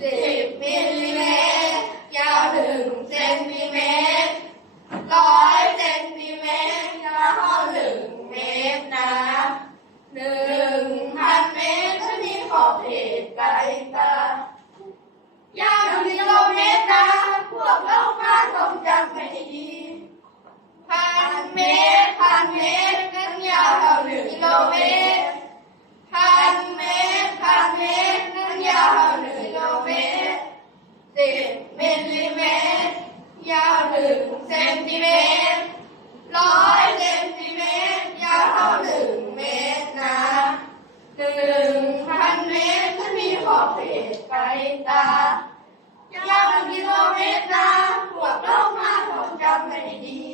สิบมิลลิเมตรยาวถึงเซนติเมตรร้อยเซนติเมตรยาวเข้าถึงเมตรนะหนึ่งพันเมตรชนิดขอบเขตไก ถึงเซนติเมตรร้อยเซนติเมตรยาวเท่าหนึ่งเมตรนะหนึ่งพันเมตรถ้ามีขอบเขตไกลตายาวหนึ่งกิโลเมตรนะพวกเรามาของจำไม่ดี